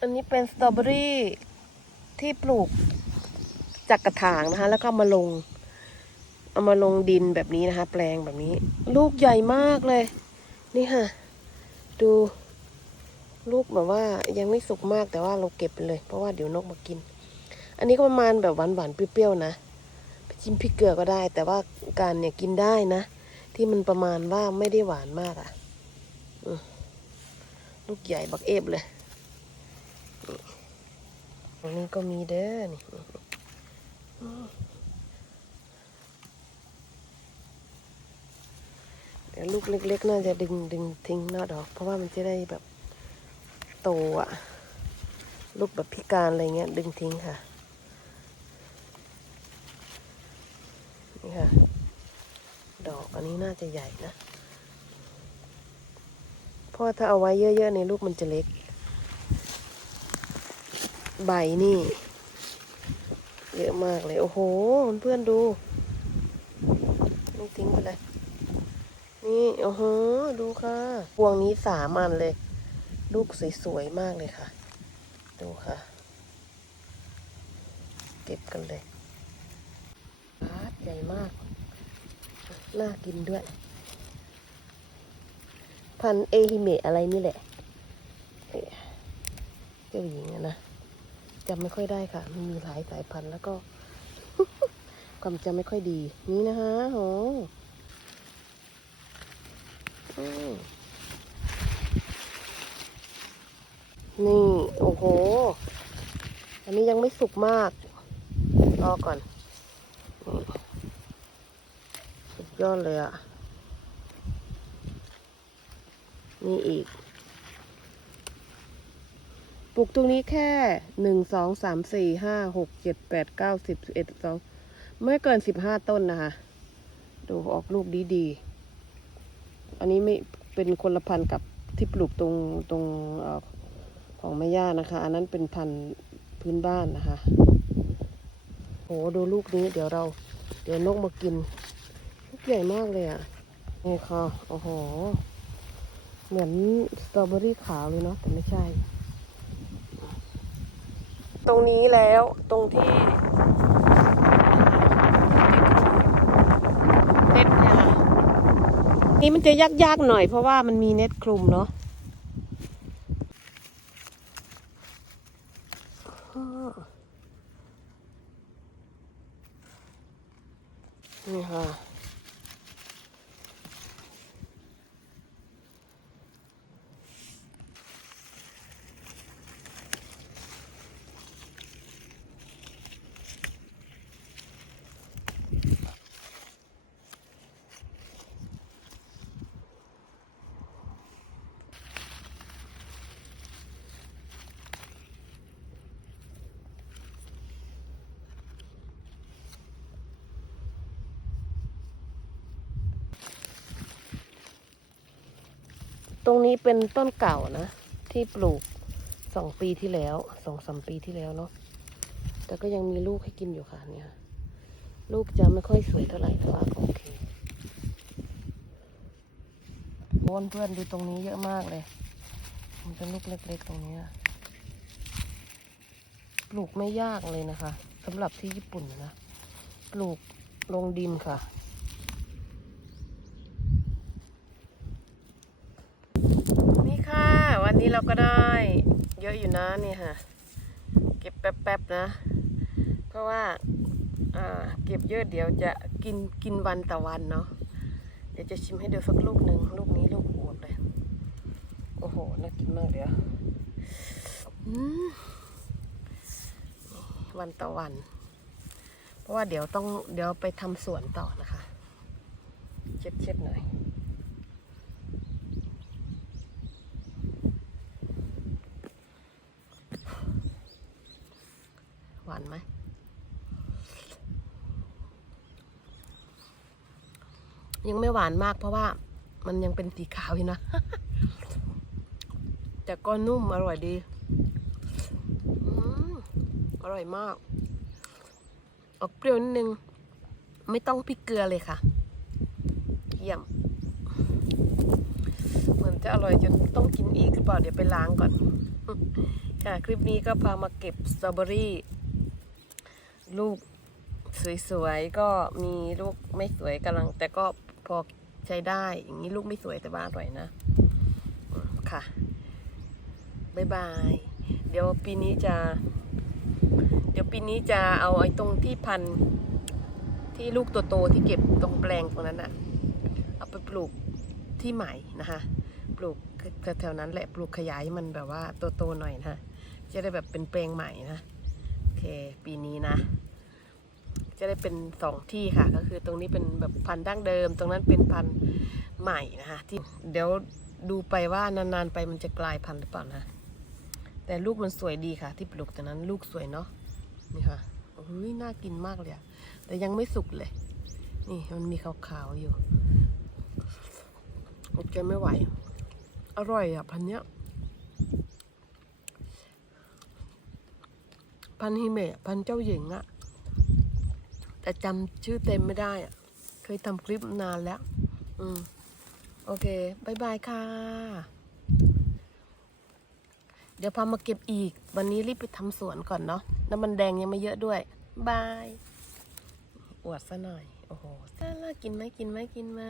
อันนี้เป็นสตรอเบอรี่ที่ปลูกจากกระถางนะคะ แล้วก็มาลง เอามาลงดินแบบนี้นะคะ แปลงแบบนี้ ลูกใหญ่มากเลย นี่ค่ะ ดูลูกแบบว่ายังไม่สุกมากแต่ว่าเราเก็บไปเลย เพราะว่าเดี๋ยวนกมากิน อันนี้ก็ประมาณแบบหวานๆเปรี้ยวๆนะไปจิ้มพริกเกลือก็ได้ แต่ว่าการเนี่ยกินได้นะ ที่มันประมาณว่าไม่ได้หวานมากอะ่ะลูกใหญ่บักเอฟเลย ตรงนี้ก็มีเด้อนี่เดี๋ยวลูกเล็กๆน่าจะดึงดึงทิ้งนอดอก เพราะว่ามันจะได้แบบโตอะลูกแบบพิการอะไรเงี้ย ดึงทิ้งค่ะ นี่ค่ะ ดอกอันนี้น่าจะใหญ่นะ เพราะว่าถ้าเอาไว้เยอะๆในลูกมันจะเล็ก ใบนี่ เยอะมากเลย โอ้โห เพื่อนดูนี่ทิ้งไปเลย นี่ โอ้โห ดูค่ะพวงนี้สามอันเลย ลูกสวยๆมากเลยค่ะ ดูค่ะ เก็บกันเลยปาใหญ่มาก น่ากินด้วย พันเอฮิเมะอะไรนี่แหละเอ๊ะเจ้าหญิงอะนะ จำไม่ค่อยได้ค่ะ มันมีหลายสายพันธุ์แล้วก็ ความจำไม่ค่อยดี นี่นะคะโหอืมนี่ โอ้โห อันนี้ยังไม่สุกมาก รอก่อน สุดยอดเลยอะนี่อีก ปลูกตรงนี้แค่หนึ่งสองสามสี่ห้าหกเจ็ดแปดเก้าสิบเอ็ดสองไม่เกินสิบห้าต้นนะคะ ดูออกลูกดีดีๆอันนี้ไม่เป็นคนละพันธุ์กับที่ปลูกตรงตรงออของแม่ย่านะคะ อันนั้นเป็นพันธุ์พื้นบ้านนะคะโหดูลูกนี้เดี๋ยวเรา เดี๋ยวนกมากิน ลูกใหญ่มากเลยอะนี่ค่ะโอ้โห เหมือนสตรอเบอรี่ขาวเลยเนาะแต่ไม่ใช่ ตรงนี้แล้วตรงที่เน็ตเนี่ยค่ะนี่มันจะยากๆหน่อยเพราะว่ามันมีเน็ตคลุมเนาะนี่ค่ะ ตรงนี้เป็นต้นเก่านะ ที่ปลูกสองปีที่แล้วสองสามปีที่แล้วเนาะแต่ก็ยังมีลูกให้กินอยู่ค่ะเนี่ย ลูกจะไม่ค่อยสวยเท่าไหร่แต่ว่าก็โอเคโอนเพื่อนดูตรงนี้เยอะมากเลย มันเป็นลูกเล็กๆตรงนี้ปลูกไม่ยากเลยนะคะสำหรับที่ญี่ปุ่นนะปลูกลงดินค่ะ นี่ค่ะ วั นี้เราก็ได้เยอะอยู่นะนี่ค่ะ เก็บแป๊บๆนะ เพราะว่าเก็บเยอะเดี๋ยวจะกินกินวันต่อวันเนาะเดี๋ยวจะชิมให้ดูสักลูกหนึ่งลูกนี้ลูกอวบเลย โอ้โห น่ากินมากเลยอะอืมวันต่อวัน เพราะว่าเดี๋ยวต้องเดี๋ยวไปทำสวนต่อนะคะ เช็ดเช็ดๆหน่อย หวานไหม ยังไม่หวานมากเพราะว่ามันยังเป็นสีขาวอยู่นะ แต่ก็นุ่มอร่อยดีอร่อยมาก ออกเปรี้ยวนิดนึง ไม่ต้องพริกเกลือเลยค่ะเยี่ยมเหมือนจะอร่อยจนต้องกินอีกหรือเปล่าเดี๋ยวไปล้างก่อน ค่ะ คลิปนี้ก็พามาเก็บสตรอเบอรี่ ลูกสวยๆ ก็มีลูกไม่สวยกำลัง แต่ก็ พอใช้ได้ อย่างนี้ลูกไม่สวยแต่ว่าอร่อยนะ ค่ะบายบาย เดี๋ยวปีนี้จะ เดี๋ยวปีนี้จะเอาไอ้ตรงที่พันที่ลูกตัวโตที่เก็บตรงแปลงตรงนั้นอะเอาไปปลูกที่ใหม่นะคะ ปลูกแถวๆนั้นแหละปลูกขยายมันแบบว่าโตๆหน่อยนะ จะได้แบบเป็นแปลงใหม่นะ โอเค ปีนี้นะ จะได้เป็นสองที่ค่ะ ก็คือตรงนี้เป็นแบบพันธุ์ดั้งเดิม ตรงนั้นเป็นพันธุ์ใหม่นะคะที่เดี๋ยวดูไปว่านานๆไปมันจะกลายพันธุ์หรือเปล่านะ แต่ลูกมันสวยดีค่ะ ที่ปลูกตรงนั้นลูกสวยเนาะนี่ค่ะโอ้ยน่ากินมากเลยอะแต่ยังไม่สุกเลย นี่มันมีขาวๆอยู่อดใจไม่ไหว อร่อยอะพันเนี้ยพันฮิเมะพันเจ้าหญิงอะ แต่จำชื่อเต็มไม่ได้อะเคยทำคลิปนานแล้ว อืม โอเคบายบายค่ะ เดี๋ยวพามาเก็บอีก วันนี้รีบไปทำสวนก่อนเนาะน้ำมันแดงยังไม่เยอะด้วยบายอวดซะหน่อย โอ้โหซาล่ากินไหมกินไหมกินไหม